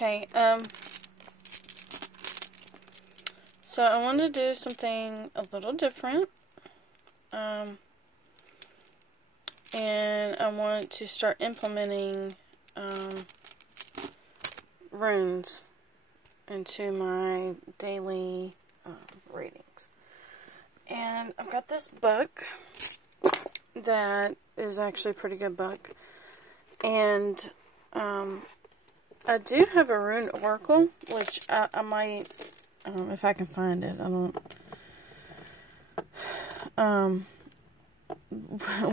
Okay, so I want to do something a little different, and I want to start implementing, runes into my daily, readings. And I've got this book that is actually a pretty good book, and, I do have a rune oracle, which I might, if I can find it. I don't,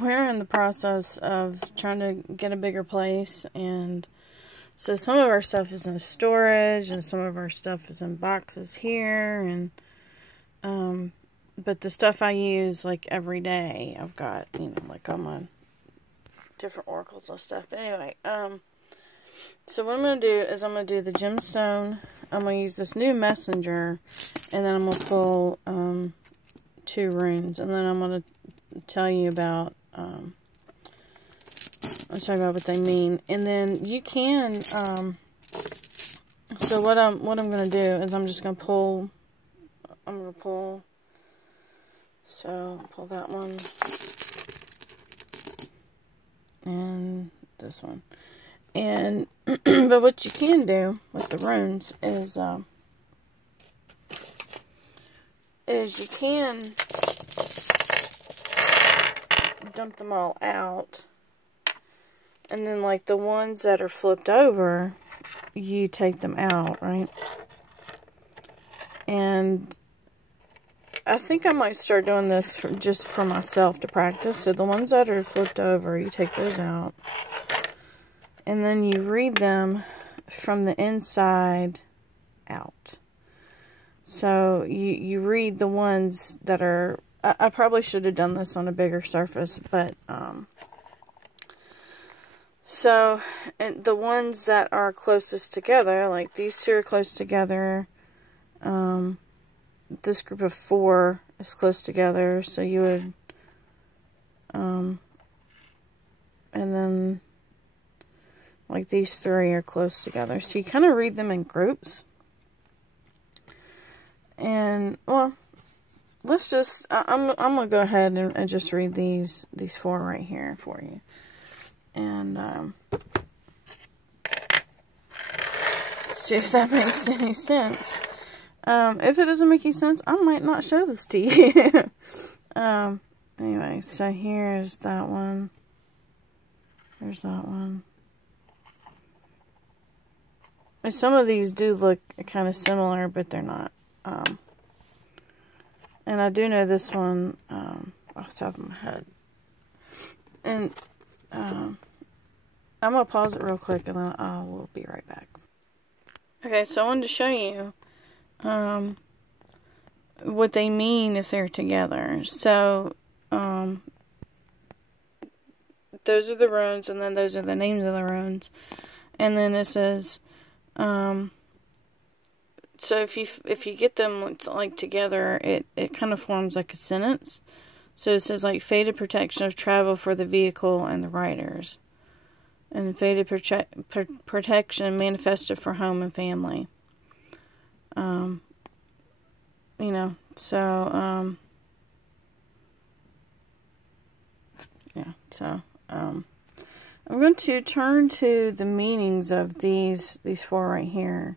we're in the process of trying to get a bigger place, and so some of our stuff is in storage, and some of our stuff is in boxes here, and, but the stuff I use, like, every day, I've got, you know, like, all my different oracles and stuff. But anyway, so what I'm going to do is I'm going to do the gemstone. I'm going to use this new messenger, and then I'm going to pull 2 runes, and then I'm going to tell you about, let's talk about what they mean. And then you can, so what I'm going to do is I'm just going to pull, so pull that one, and this one. And, but what you can do with the runes is you can dump them all out, and then, like, the ones that are flipped over, you take them out, right? And I think I might start doing this just for myself to practice. So the ones that are flipped over, you take those out, and then you read them from the inside out. So you read the ones that are, I probably should have done this on a bigger surface, but, so, and the ones that are closest together, like these 2 are close together, this group of 4 is close together, so you would, and then, like, these 3 are close together. So you kind of read them in groups. And, well, let's just, I'm going to go ahead and just read these 4 right here for you. And, see if that makes any sense. If it doesn't make any sense, I might not show this to you. Anyway, so here's that one. There's that one. Some of these do look kind of similar, but they're not. And I do know this one off the top of my head. And I'm going to pause it real quick, and then I will be right back. Okay, so I wanted to show you what they mean if they're together. So, those are the runes, and then those are the names of the runes. And then it says, so if you get them, like, together, it kind of forms like a sentence. So it says, like, faded protection of travel for the vehicle and the riders. And faded protection manifested for home and family. You know, so, yeah, so, I'm going to turn to the meanings of these 4 right here.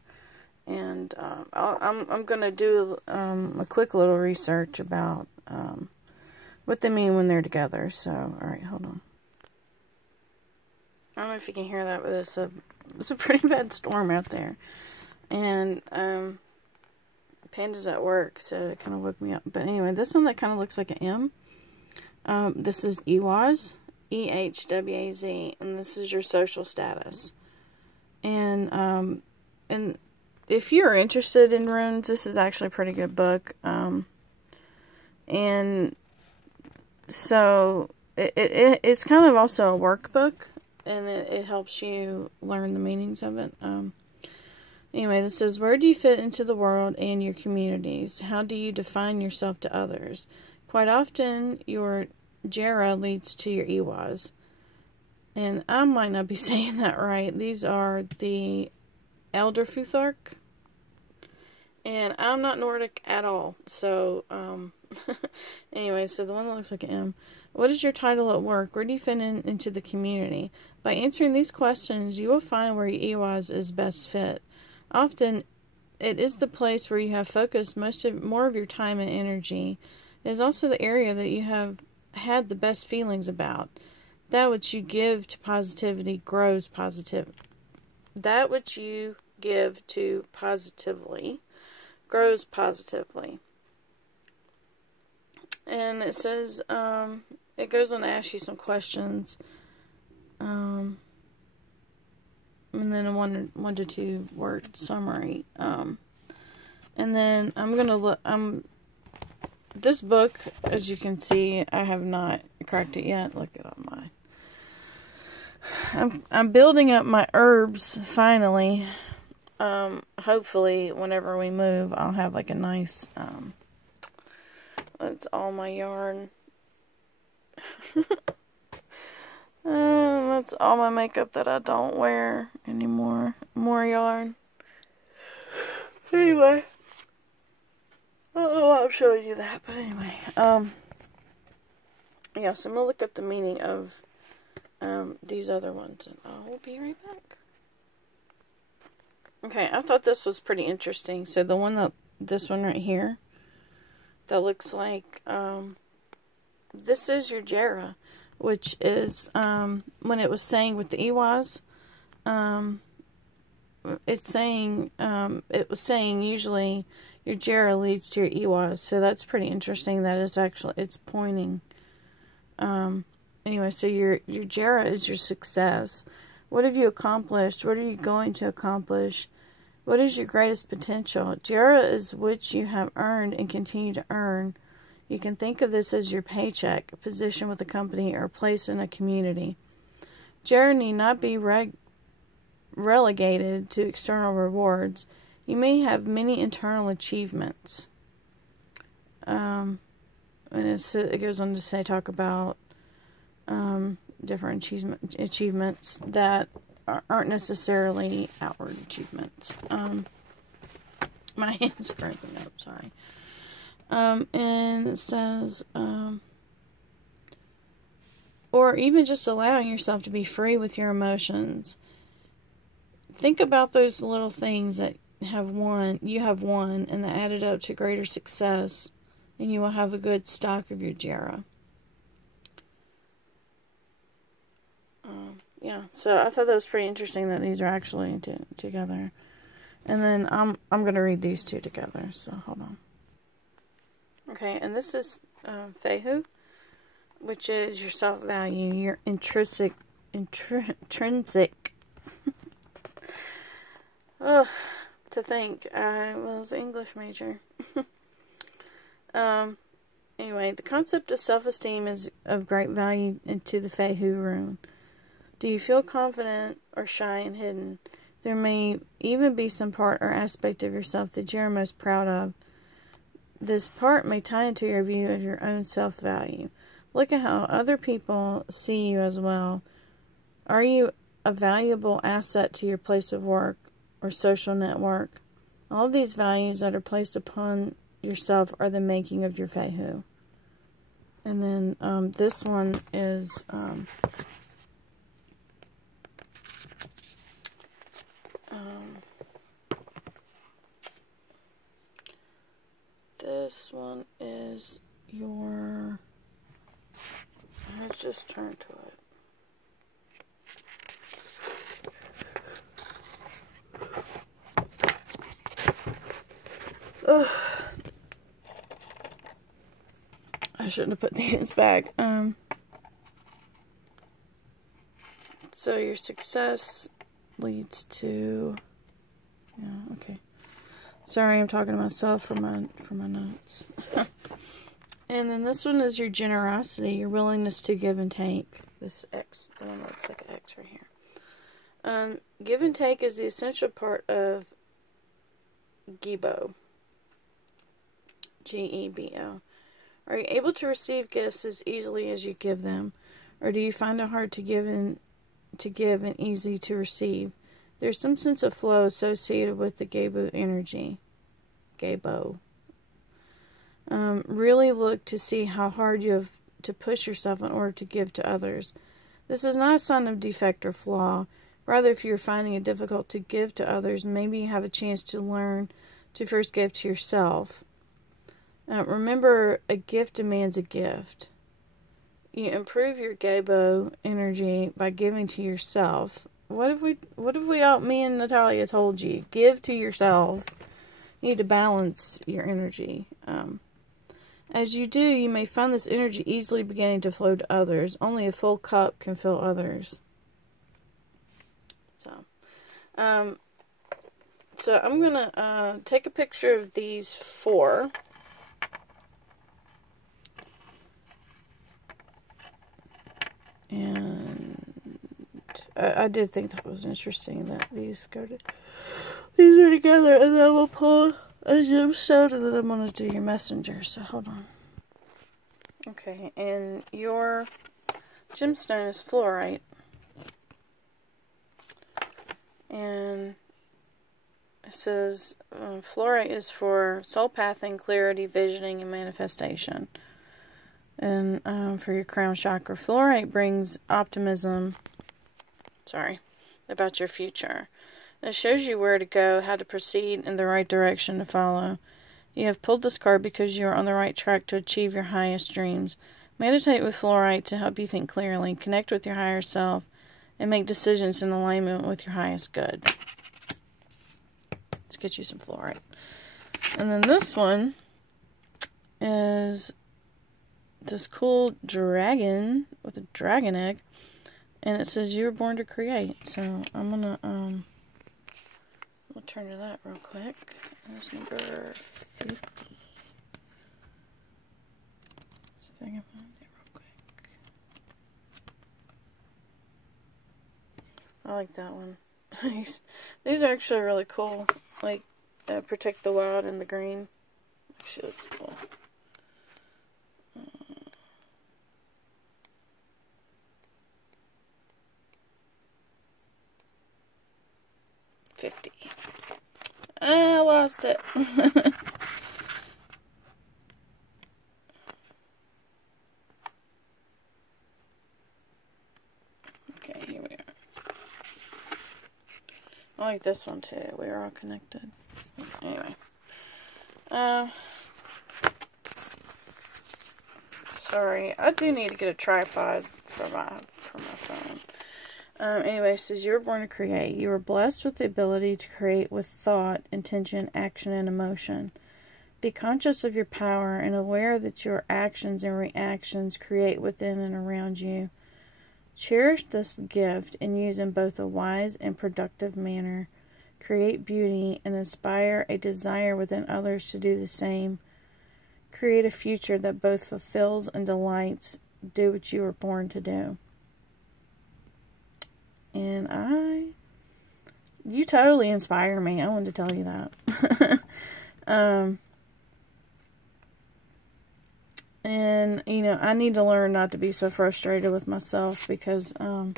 And, I'm going to do, a quick little research about, what they mean when they're together. So, alright, hold on. I don't know if you can hear that, but it's a pretty bad storm out there. And, Panda's at work, so it kind of woke me up. But anyway, this one that kind of looks like an M, this is EHWAZ, EHWAZ, and this is your social status. And if you're interested in runes, this is actually a pretty good book. And so it's kind of also a workbook, and it helps you learn the meanings of it. Anyway, this says, where do you fit into the world and your communities? How do you define yourself to others? Quite often, your Jera leads to your EHWAZ. And I might not be saying that right. These are the Elder Futhark. And I'm not Nordic at all. So, anyway, so the one that looks like an M. What is your title at work? Where do you fit into the community? By answering these questions, you will find where your EWAS is best fit. Often, it is the place where you have focused more of your time and energy. It is also the area that you have had the best feelings about. That which you give to positivity grows positive. That which you give to positively grows positively. And it says, it goes on to ask you some questions. And then a 1 to 2 word summary. And then I'm going to look, this book, as you can see, I have not cracked it yet. Look at all my, I'm building up my herbs, finally. Hopefully, whenever we move, I'll have like a nice, that's all my yarn. That's all my makeup that I don't wear anymore. More yarn. Anyway. I don't know why I'm showing you that, but anyway. Yeah, so I'm going to look up the meaning of, these other ones, and I will be right back. Okay, I thought this was pretty interesting. So the one this one right here, that looks like, this is your Jera, which is, when it was saying with the EWAS, it was saying usually your Jera leads to your EWAS, so that's pretty interesting that it's pointing. Anyway, so your Jera is your success. What have you accomplished? What are you going to accomplish? What is your greatest potential? Jera is which you have earned and continue to earn. You can think of this as your paycheck, a position with a company, or a place in a community. Jera need not be relegated to external rewards. You may have many internal achievements. And it goes on to talk about different achievements that aren't necessarily outward achievements. My hand's cramping up, sorry. And it says, or even just allowing yourself to be free with your emotions. Think about those little things that you have won, and that added up to greater success, and you will have a good stock of your Jera. Yeah, so I thought that was pretty interesting that these are actually together. And then I'm going to read these two together, so hold on. Okay, and this is Fehu, which is your self-value, your intrinsic. Oh, to think I was an English major. Anyway, the concept of self-esteem is of great value to the Fehu rune. Do you feel confident or shy and hidden? There may even be some part or aspect of yourself that you're most proud of. This part may tie into your view of your own self-value. Look at how other people see you as well. Are you a valuable asset to your place of work or social network? All of these values that are placed upon yourself are the making of your Fehu. And then this one is this one is your, let's just turn to it. Ugh. I shouldn't have put these in this bag. So your success leads to, yeah, okay. Sorry, I'm talking to myself for my notes. And then this one is your generosity, your willingness to give and take. This X, the one that looks like an X right here. Give and take is the essential part of Gebo. G-E-B-O. Are you able to receive gifts as easily as you give them, or do you find it hard to give and easy to receive? There's some sense of flow associated with the Gabo energy. Gabo. Really look to see how hard you have to push yourself in order to give to others. This is not a sign of defect or flaw. Rather, if you're finding it difficult to give to others, maybe you have a chance to learn to first give to yourself. Remember, a gift demands a gift. You improve your Gabo energy by giving to yourself. What if we all, me and Natalia told you, give to yourself. You need to balance your energy. As you do, you may find this energy easily beginning to flow to others. Only a full cup can fill others. So I'm going to take a picture of these 4. And I did think that was interesting that these are together, and then we'll pull a gemstone, and then I'm going to do your messenger. So hold on. Okay, and your gemstone is fluorite. And it says fluorite is for soul pathing, clarity, visioning, and manifestation. And for your crown chakra, fluorite brings optimism. About your future. It shows you where to go, how to proceed, and the right direction to follow. You have pulled this card because you are on the right track to achieve your highest dreams. Meditate with fluorite to help you think clearly, connect with your higher self, and make decisions in alignment with your highest good. Let's get you some fluorite. And then this one is this cool dragon with a dragon egg. And it says you were born to create. So I'm gonna we'll turn to that real quick. That's number 50. See if I can find it real quick. I like that one. These are actually really cool. Like protect the wild and the green. Actually looks cool. 50. I lost it. Okay, here we are. I like this one too. We are all connected. Anyway. Sorry. I do need to get a tripod for my phone. Anyway, it says you were born to create. You were blessed with the ability to create with thought, intention, action, and emotion. Be conscious of your power and aware that your actions and reactions create within and around you. Cherish this gift and use in both a wise and productive manner. Create beauty and inspire a desire within others to do the same. Create a future that both fulfills and delights. Do what you were born to do. And you totally inspire me. I wanted to tell you that. And, you know, I need to learn not to be so frustrated with myself because, you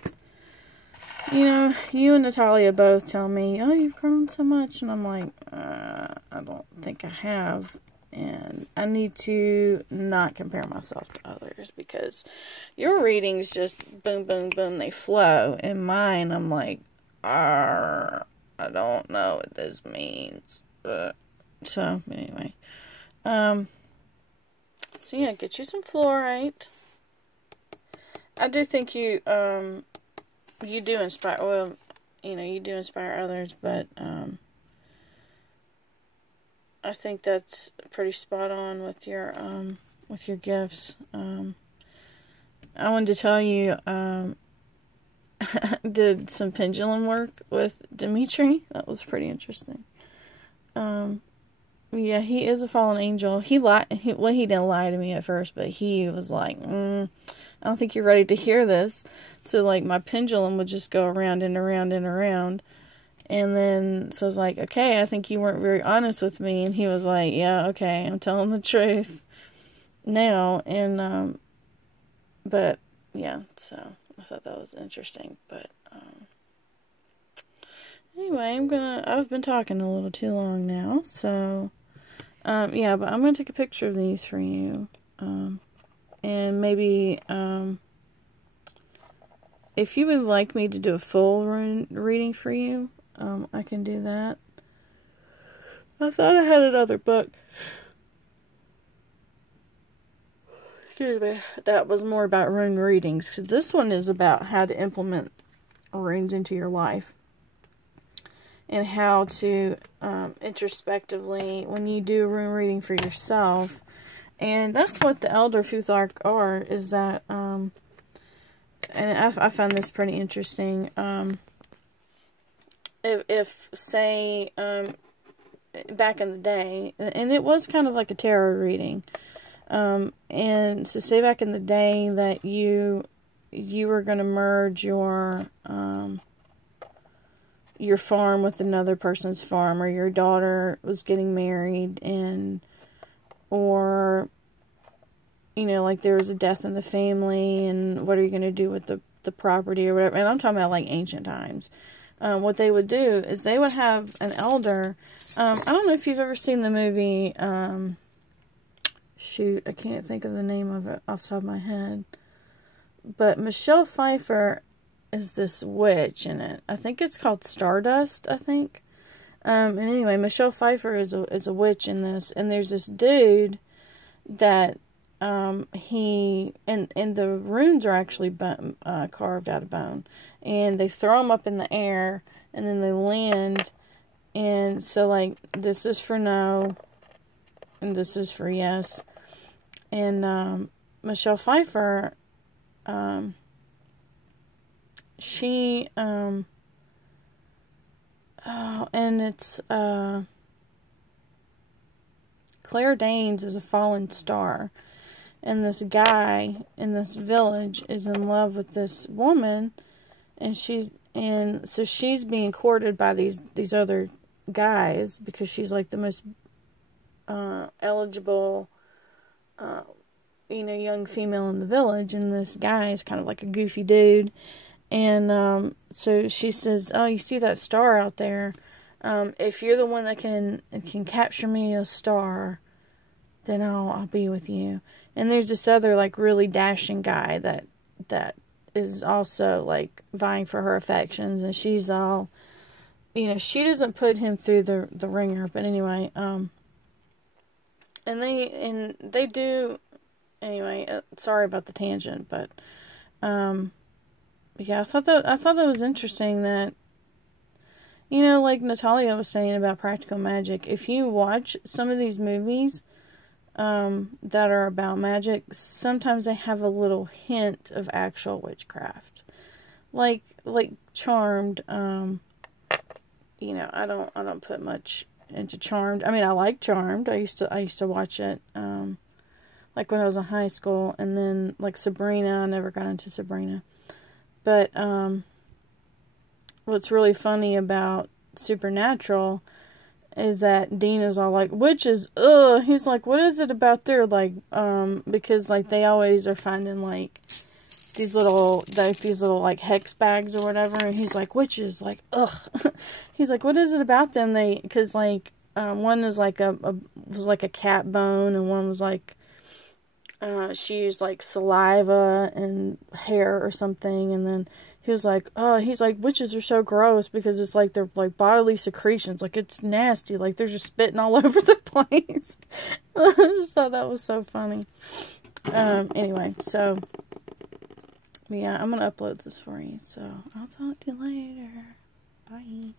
know, you and Natalia both tell me, oh, you've grown so much. And I'm like, I don't think I have. And I need to not compare myself to others because your readings just boom, boom, boom, they flow. And mine, I'm like, I don't know what this means. So, anyway. So, yeah, get you some fluorite. I do think you do inspire, well, you know, you do inspire others, but, I think that's pretty spot on with your gifts. I wanted to tell you, did some pendulum work with Dimitri. That was pretty interesting. Yeah, he is a fallen angel. He didn't lie to me at first, but he was like, I don't think you're ready to hear this. So, like, my pendulum would just go around and around and around. And then, so I was like, okay, I think you weren't very honest with me. And he was like, yeah, okay, I'm telling the truth now. And, but, yeah, so I thought that was interesting. But, anyway, I've been talking a little too long now, so, yeah, but I'm gonna take a picture of these for you, and maybe, if you would like me to do a full reading for you, I can do that. I thought I had another book, excuse me, that was more about rune readings. This one is about how to implement runes into your life. And how to, introspectively, when you do a rune reading for yourself. And that's what the Elder Futhark are, is that, and I found this pretty interesting. If say, back in the day, and it was kind of like a tarot reading, and so say back in the day that you were going to merge your farm with another person's farm, or your daughter was getting married, or, you know, like there was a death in the family, and what are you going to do with the property or whatever. And I'm talking about like ancient times. What they would do is they would have an elder. I don't know if you've ever seen the movie, shoot, I can't think of the name of it off the top of my head. But Michelle Pfeiffer is this witch in it. I think it's called Stardust, I think. And anyway, Michelle Pfeiffer is a witch in this. And there's this dude that, and the runes are actually carved out of bone. And they throw them up in the air, and then they land. And so, like, this is for no, and this is for yes. And Michelle Pfeiffer, she, oh, and it's, Claire Danes is a fallen star. And this guy in this village is in love with this woman, and so she's being courted by these other guys because she's like the most eligible, you know, young female in the village, and this guy is kind of like a goofy dude. And so she says, "Oh, you see that star out there? If you're the one that can capture me a star, then I'll be with you." And there's this other, like, really dashing guy that is also, like, vying for her affections. And she's all, you know, she doesn't put him through the ringer. But anyway, and they do, anyway, sorry about the tangent. But, yeah, I thought that was interesting that, you know, like Natalia was saying about practical magic, if you watch some of these movies, that are about magic, sometimes they have a little hint of actual witchcraft, like Charmed. You know, I don't put much into Charmed. I mean, I like Charmed. I used to watch it, like when I was in high school, and then like Sabrina. I never got into Sabrina, but what's really funny about Supernatural is that Dean is all like, witches, ugh. He's like, what is it about there? Like, because, like, they always are finding, like, these little, like, hex bags or whatever. And he's like, witches, like, ugh. He's like, what is it about them? Because, like, one is like was like a cat bone, and one was like, she used, like, saliva and hair or something. And then he was like, oh, he's like, witches are so gross because it's like they're like bodily secretions. Like, it's nasty. Like, they're just spitting all over the place. I just thought that was so funny. Anyway, so, yeah, I'm going to upload this for you. So, I'll talk to you later. Bye.